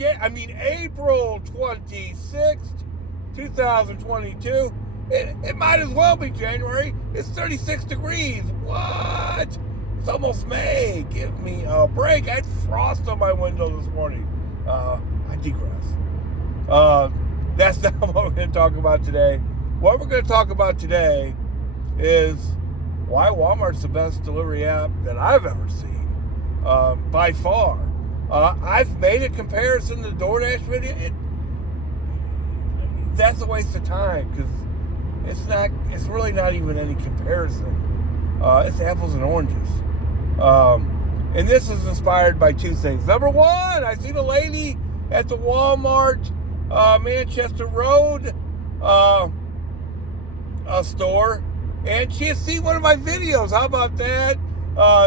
April 26th, 2022. It might as well be January. It's 36 degrees. What? It's almost May. Give me a break. I had frost on my window this morning. I digress. That's not what we're going to talk about today. What we're going to talk about today is why Walmart's the best delivery app that I've ever seen, by far. I've made a comparison to the DoorDash video. That's a waste of time because it's really not even any comparison. It's apples and oranges. And this is inspired by two things. Number one, I seen a lady at the Walmart Manchester Road store, and she had seen one of my videos. How about that?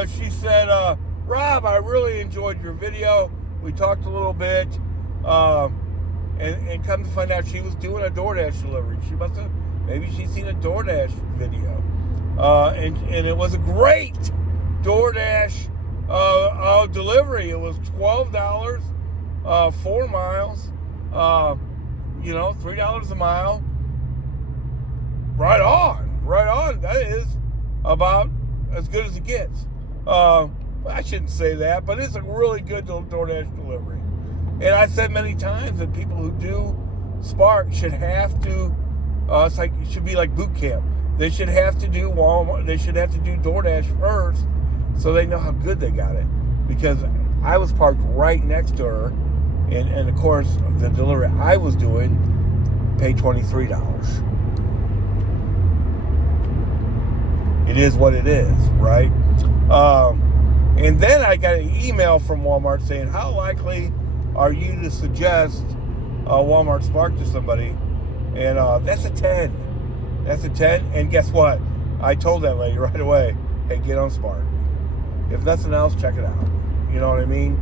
She said, Rob, I really enjoyed your video. We talked a little bit, and come to find out she was doing a DoorDash delivery. She must have, maybe she's seen a DoorDash video. And it was a great DoorDash delivery. It was $12, 4 miles, $3 a mile. Right on. That is about as good as it gets. I shouldn't say that, but it's a really good DoorDash delivery. And I've said many times that people who do Spark should have to, it should be like boot camp. They should have to do Walmart. They should have to do DoorDash first so they know how good they got it. Because I was parked right next to her, and of course, the delivery I was doing paid $23. It is what it is, right? And then I got an email from Walmart saying, how likely are you to suggest Walmart Spark to somebody? And that's a 10. That's a 10. And guess what? I told that lady right away, hey, get on Spark. If nothing else, check it out. You know what I mean?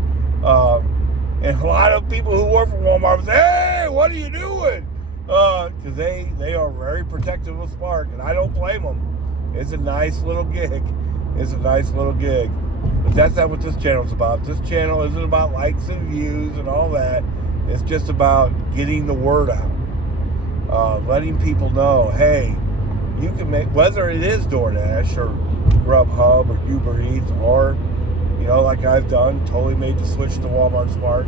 And a lot of people who work for Walmart say, hey, what are you doing? Because they are very protective of Spark, and I don't blame them. It's a nice little gig. But that's not what this channel's about. This channel isn't about likes and views and all that. It's just about getting the word out. Letting people know, hey, you can make, whether it is DoorDash or Grubhub or Uber Eats or, like I've done, totally made the switch to Walmart Spark.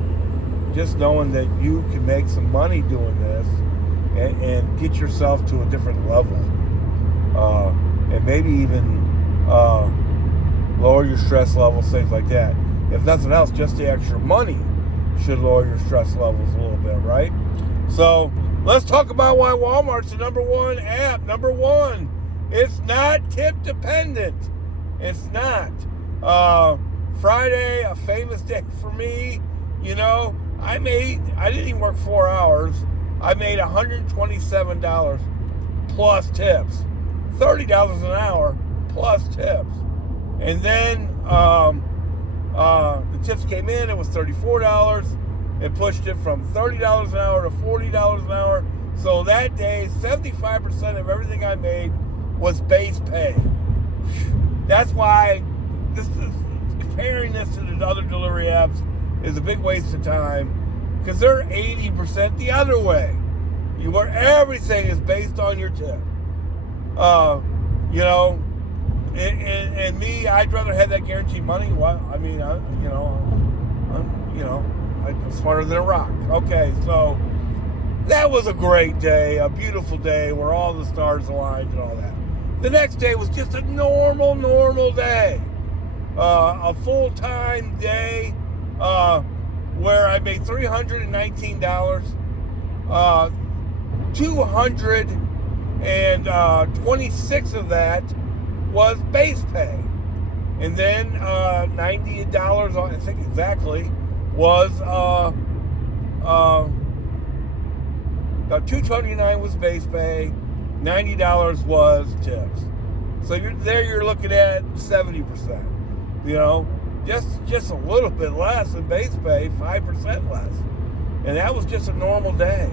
Just knowing that you can make some money doing this and get yourself to a different level. And maybe even lower your stress levels, things like that. If nothing else, just the extra money should lower your stress levels a little bit, right? So let's talk about why Walmart's the number one app. Number one, it's not tip dependent. It's not. Friday, a famous day for me. I didn't even work 4 hours. I made $127 plus tips. $30 an hour plus tips. And then the tips came in, it was $34. It pushed it from $30 an hour to $40 an hour. So that day, 75% of everything I made was base pay. That's why comparing this to the other delivery apps is a big waste of time, because they're 80% the other way. Where everything is based on your tip. And me, I'd rather have that guaranteed money. I'm smarter than a rock. Okay, so that was a great day, a beautiful day where all the stars aligned and all that. The next day was just a normal day. A full-time day where I made $319. 226 of that was base pay. And then $90, I think exactly, was $229 was base pay, $90 was tips. So you're looking at 70%. Just a little bit less than base pay, 5% less. And that was just a normal day.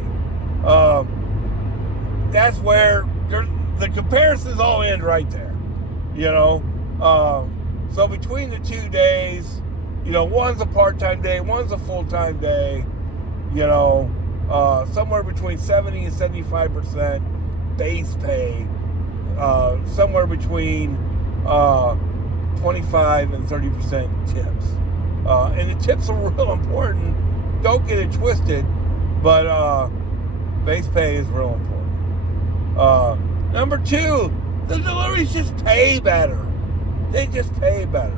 That's where the comparisons all end right there. So between the 2 days, one's a part-time day, one's a full-time day. somewhere between 70 and 75% base pay, somewhere between 25 and 30% tips. And the tips are real important. Don't get it twisted, but base pay is real important. Number two, the deliveries just pay better. They just pay better.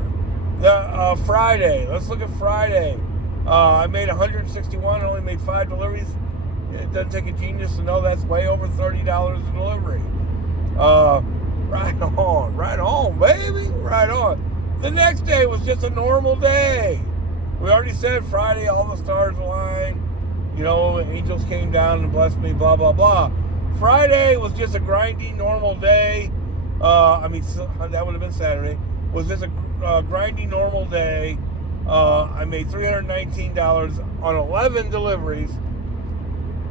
The Friday, let's look at Friday. I made 161, only made 5 deliveries. It doesn't take a genius to know that's way over $30 a delivery. Right on, baby, right on. The next day was just a normal day. We already said Friday, all the stars aligned. Angels came down and blessed me, blah, blah, blah. Friday was just a grinding, normal day. That would have been Saturday. Was just a grinding, normal day. I made $319 on 11 deliveries.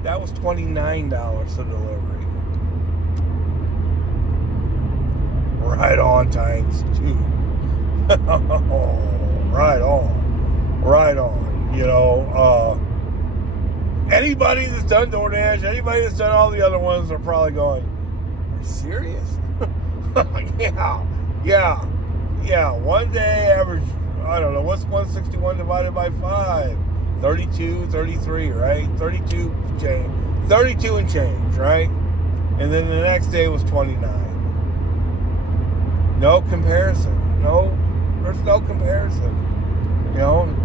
That was $29 a delivery. Right on times 2. Right on. Anybody that's done DoorDash, anybody that's done all the other ones are probably going, are you serious? Yeah. One day average, I don't know, what's 161 divided by 5? 32, 33, right? 32 and change, right? And then the next day was 29. No comparison. There's no comparison. It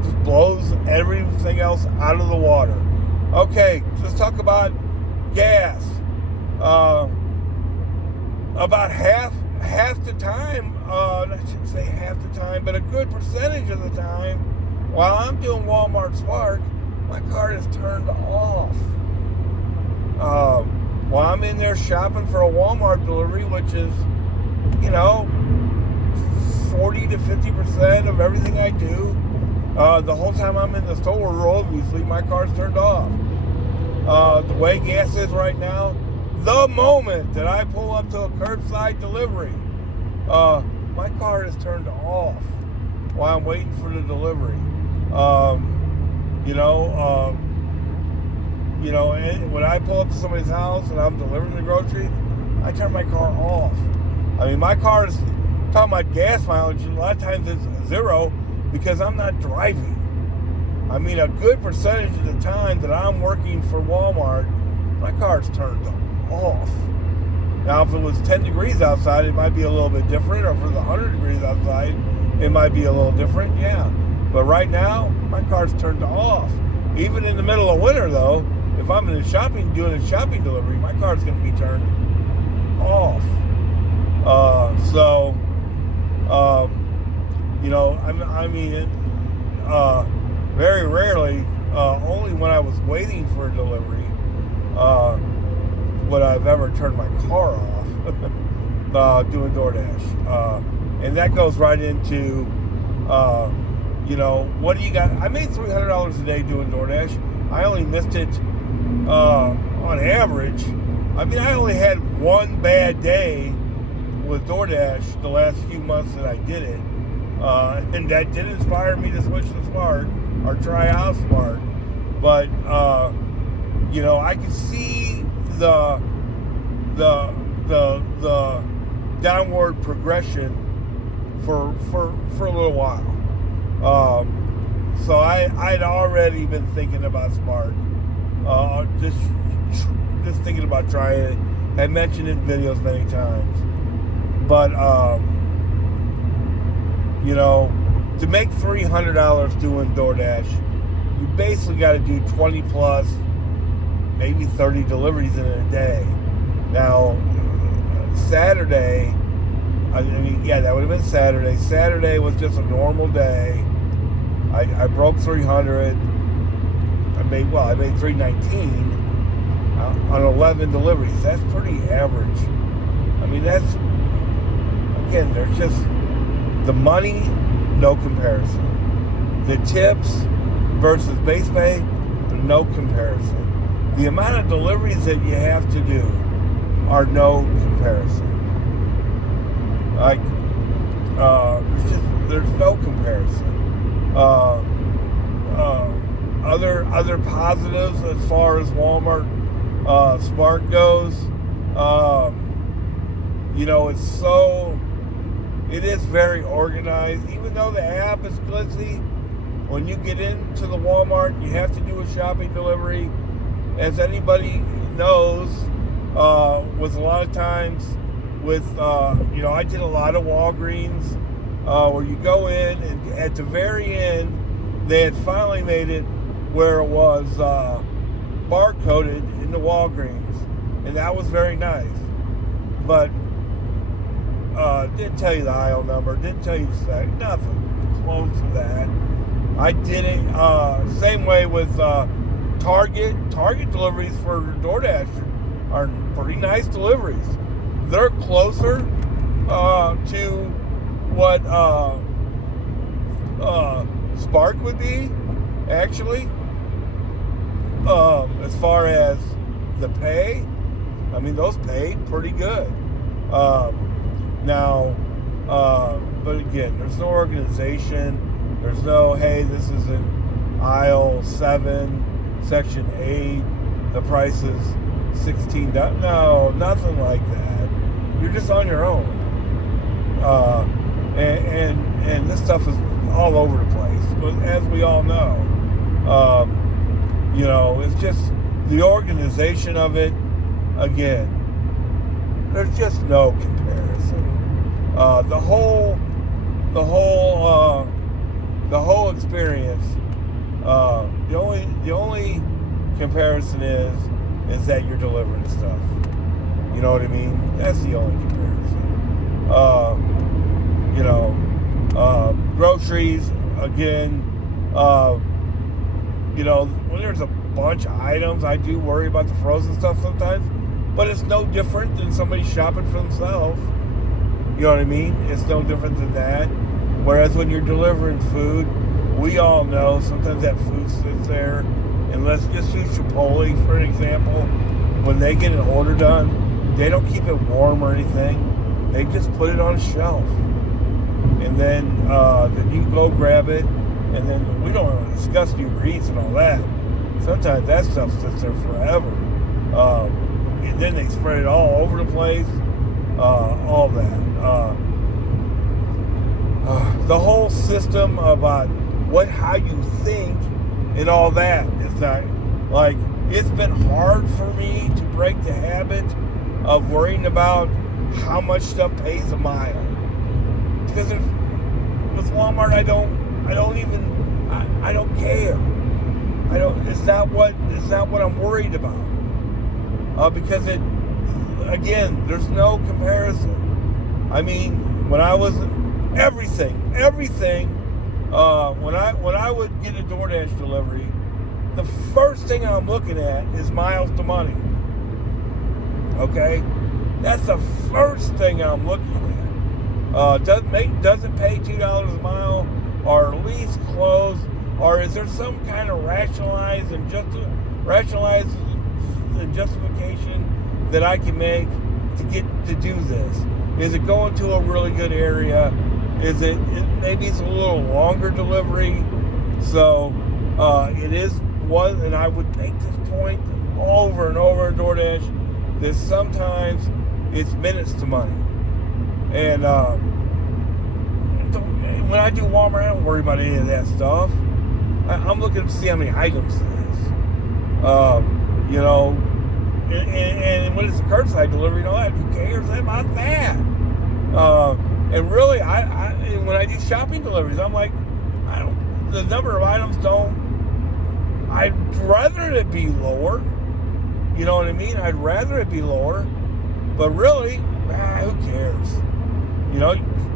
just blows everything else out of the water. Okay, let's talk about gas. About half the time, I shouldn't say half the time, but a good percentage of the time, while I'm doing Walmart Spark, my car is turned off. While I'm in there shopping for a Walmart delivery, which is, 40 to 50% of everything I do, the whole time I'm in the store, obviously, my car's turned off. The way gas is right now, the moment that I pull up to a curbside delivery, my car is turned off while I'm waiting for the delivery. And when I pull up to somebody's house and I'm delivering the groceries, I turn my car off. My car is, talking about gas mileage, a lot of times it's 0 because I'm not driving. A good percentage of the time that I'm working for Walmart, my car's turned off. Now, if it was 10 degrees outside, it might be a little bit different, or if it was 100 degrees outside, it might be a little different, yeah. But right now, my car's turned off. Even in the middle of winter, though, if I'm doing a shopping delivery, my car's going to be turned off. Very rarely, only when I was waiting for a delivery, would I've ever turned my car off doing DoorDash. And that goes right into, what do you got? I made $300 a day doing DoorDash. I only missed it on average. I only had one bad day with DoorDash the last few months that I did it. And that did inspire me to switch to Spark or try out Spark. But, I could see the downward progression for a little while. So I'd already been thinking about Spark. Just thinking about trying it. I mentioned it in videos many times. But, to make $300 doing DoorDash, you basically got to do 20 plus, maybe 30 deliveries in a day. Now, Saturday, that would have been Saturday. Saturday was just a normal day. I broke 300. I made 319 on 11 deliveries. That's pretty average. There's just the money, no comparison. The tips versus base pay, no comparison. The amount of deliveries that you have to do are no comparison. There's no comparison. other positives as far as Walmart Spark goes. It is very organized. Even though the app is glitzy, when you get into the Walmart, you have to do a shopping delivery. As anybody knows, with a lot of times I did a lot of Walgreens where you go in and at the very end, they had finally made it where it was barcoded in the Walgreens, and that was very nice. But didn't tell you the aisle number, didn't tell you the size, nothing close to that. I did it same way with Target. Target deliveries for DoorDash are pretty nice deliveries. They're closer to what Spark would be, actually. As far as the pay, I mean, those paid pretty good. But again, there's no organization. There's no, hey, this is in aisle 7, section 8, the price is $16. No, nothing like that. You're just on your own. And this stuff is all over the place, but as we all know. It's just the organization of it. Again, there's just no comparison. The whole experience. The only comparison is that you're delivering stuff. You know what I mean? That's the only comparison. Groceries again. When there's a bunch of items, I do worry about the frozen stuff sometimes, but it's no different than somebody shopping for themselves. You know what I mean? It's no different than that. Whereas when you're delivering food, we all know sometimes that food sits there, and let's just use Chipotle for an example. When they get an order done, they don't keep it warm or anything. They just put it on a shelf. And then you go grab it, and then we don't want to discuss Uber Eats and all that. Sometimes that stuff sits there forever. And then they spread it all over the place. All that. The whole system about how you think and all that is not, like, it's been hard for me to break the habit of worrying about how much stuff pays a mile. Because with Walmart, I don't care. It's not what I'm worried about. Because again, there's no comparison. I mean, when I was everything, when I would get a DoorDash delivery, the first thing I'm looking at is miles to money. Okay, that's the first thing I'm looking at. Does it pay $2 a mile, or at least close, or is there some kind of rationalized justification that I can make to get to do this? Is it going to a really good area? Maybe it's a little longer delivery? So it is one, and I would make this point over and over in DoorDash, that sometimes it's minutes to money. And when I do Walmart, I don't worry about any of that stuff. I'm looking to see how many items it is. And when it's a curbside delivery and all that, who cares about that? And really, when I do shopping deliveries, I'm like, the number of items I'd rather it be lower. You know what I mean? I'd rather it be lower. But really, who cares? You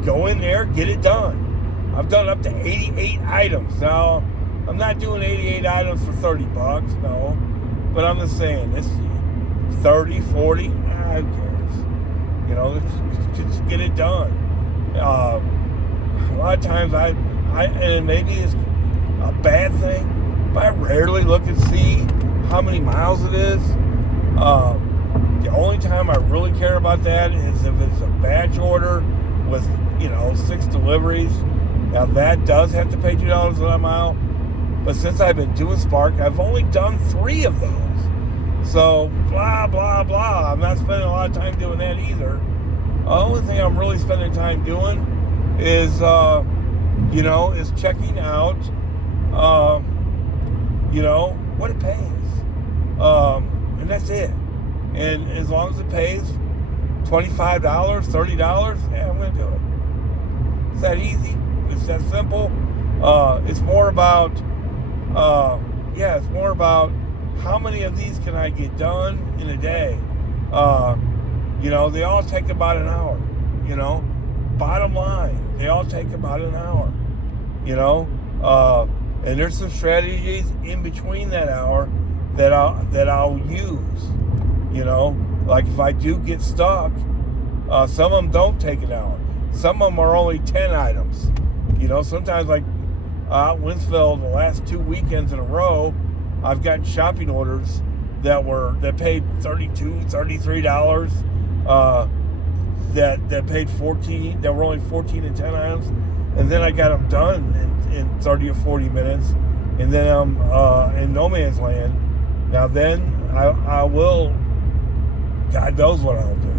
go in there, get it done. I've done up to 88 items. Now, I'm not doing 88 items for $30, no. But I'm just saying, it's 30, 40, who cares? Just get it done. A lot of times and maybe it's a bad thing, but I rarely look and see how many miles it is. The only time I really care about that is if it's a batch order with 6 deliveries. Now that does have to pay $2 a mile. But since I've been doing Spark, I've only done 3 of those. So, blah, blah, blah. I'm not spending a lot of time doing that either. The only thing I'm really spending time doing is, is checking out, what it pays. And that's it. And as long as it pays $25, $30, yeah, I'm going to do it. It's that easy. It's that simple. It's more about, how many of these can I get done in a day? They all take about an hour. Bottom line, they all take about an hour. And there's some strategies in between that hour that I'll use. Like if I do get stuck, some of them don't take an hour. Some of them are only 10 items. Sometimes like out in Winsville, the last 2 weekends in a row, I've gotten shopping orders that paid $32, $33. That paid 14. That were only 14 and 10 items, and then I got them done in 30 or 40 minutes, and then I'm in no man's land. Now then I will. God knows what I'll do.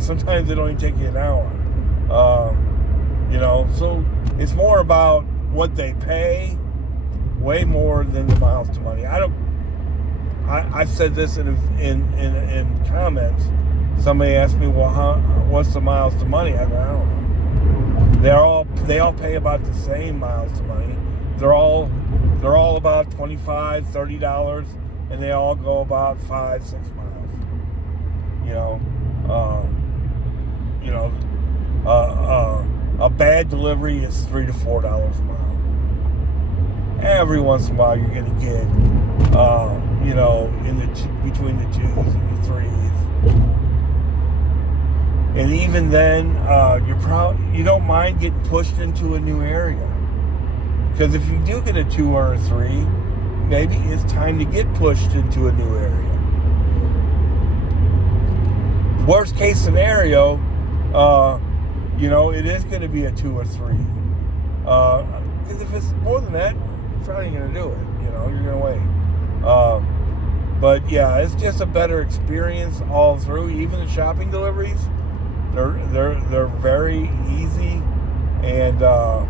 Sometimes it don't even take you an hour. So it's more about what they pay, way more than the miles to money. I've said this in comments. Somebody asked me, well, what's the miles to money? I don't know. They all pay about the same miles to money. They're all about $25, $30, and they all go about 5-6 miles. A bad delivery is $3 to $4 a mile. Every once in a while, you're going to get, between the 2s and the 3s. And even then, you don't mind getting pushed into a new area. Because if you do get a 2 or a 3, maybe it's time to get pushed into a new area. Worst case scenario, it is going to be a 2 or 3. Because if it's more than that, you're probably going to do it. You're going to wait. But yeah, it's just a better experience all through. Even the shopping deliveries, they're very easy, and a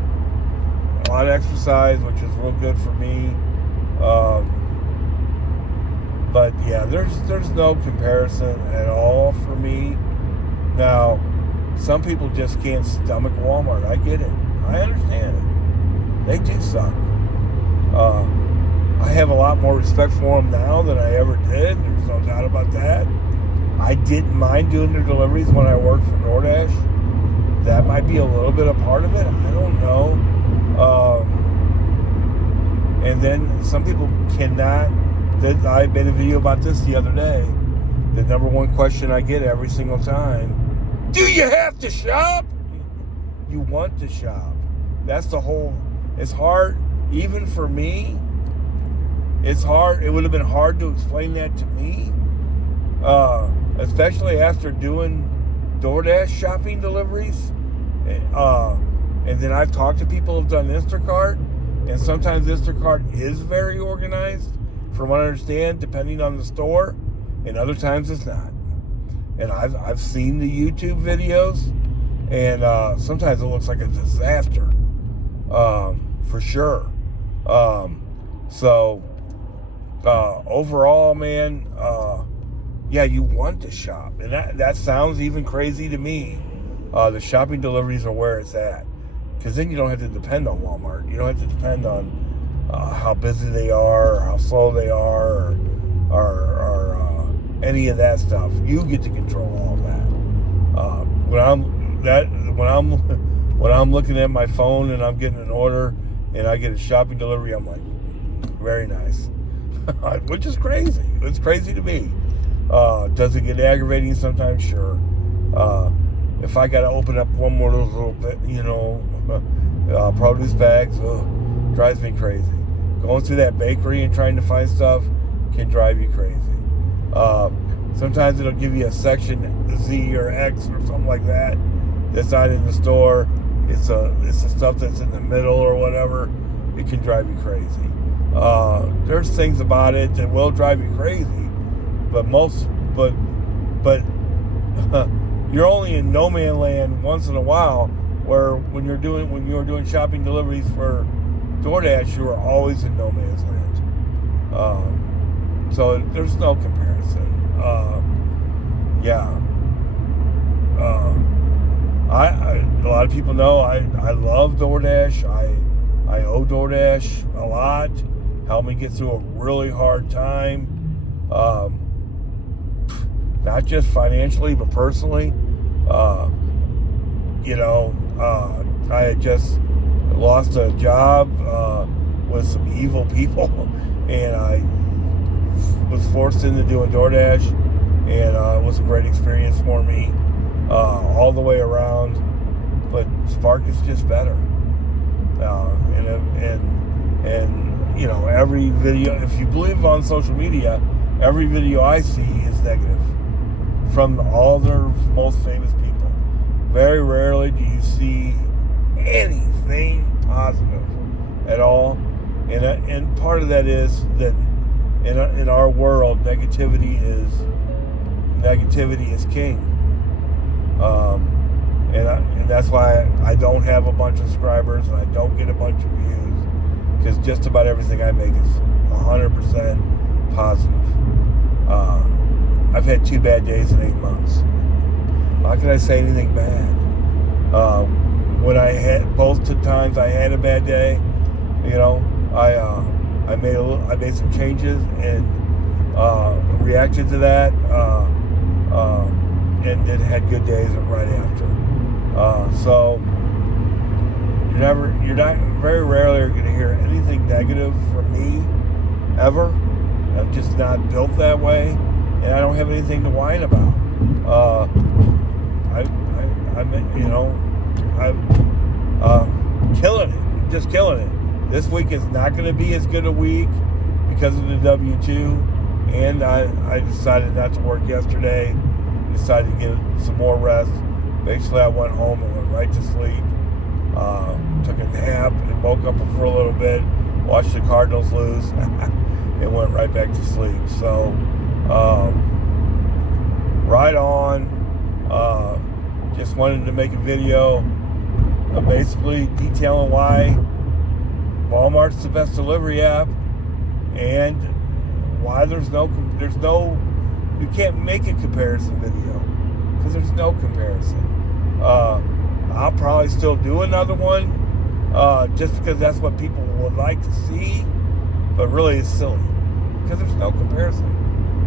lot of exercise, which is real good for me. But yeah, there's no comparison at all for me. Now, some people just can't stomach Walmart. I get it. I understand it. They do suck. I have a lot more respect for them now than I ever did. There's no doubt about that. I didn't mind doing their deliveries when I worked for DoorDash. That might be a little bit a part of it. I don't know. And then some people cannot. I made a video about this the other day. The number one question I get every single time: do you have to shop? You want to shop. That's the whole. It's hard, even for me. It's hard. It would have been hard to explain that to me, especially after doing DoorDash shopping deliveries. And then I've talked to people who've done Instacart, and sometimes Instacart is very organized, from what I understand, depending on the store, and other times it's not. And I've seen the YouTube videos, and sometimes it looks like a disaster, for sure. So overall, man, yeah, you want to shop, and that sounds even crazy to me. The shopping deliveries are where it's at, because then you don't have to depend on Walmart. You don't have to depend on how busy they are, or how slow they are, or any of that stuff. You get to control all that. When I'm looking at my phone and I'm getting an order and I get a shopping delivery, I'm like, very nice, which is crazy. It's crazy to me. Does it get aggravating sometimes? Sure. If I got to open up one more little bit, produce bags, drives me crazy. Going through that bakery and trying to find stuff can drive you crazy. Sometimes it'll give you a section Z or X or something like that that's not in the store. It's the stuff that's in the middle or whatever, it can drive you crazy. There's things about it that will drive you crazy, but you're only in no man land once in a while. Where when you were doing shopping deliveries for DoorDash, you were always in no man's land. So there's no comparison. A lot of people know I love DoorDash. I owe DoorDash a lot. Helped me get through a really hard time. Not just financially, but personally. I had just lost a job with some evil people, and I was forced into doing DoorDash, and it was a great experience for me all the way around. But Spark is just better, every video, if you believe on social media, every video I see is negative from all their most famous people. Very rarely do you see anything positive at all, and part of that is that in our world, negativity is king, and that's why I don't have a bunch of subscribers and I don't get a bunch of views, because just about everything I make is 100% positive. I've had 2 bad days in 8 months. How can I say anything bad? When I had both times I had a bad day, I made some changes and reacted to that, and then had good days right after. So very rarely are going to hear anything negative from me ever. I'm just not built that way, and I don't have anything to whine about. I'm killing it, just killing it. This week is not going to be as good a week because of the W-2, and I decided not to work yesterday. Decided to get some more rest. Basically, I went home and went right to sleep. Took a nap and woke up for a little bit, watched the Cardinals lose, and went right back to sleep. So, right on. Just wanted to make a video basically detailing why Walmart's the best delivery app, and why you can't make a comparison video, because there's no comparison. I'll probably still do another one, just because that's what people would like to see, but really it's silly, because there's no comparison.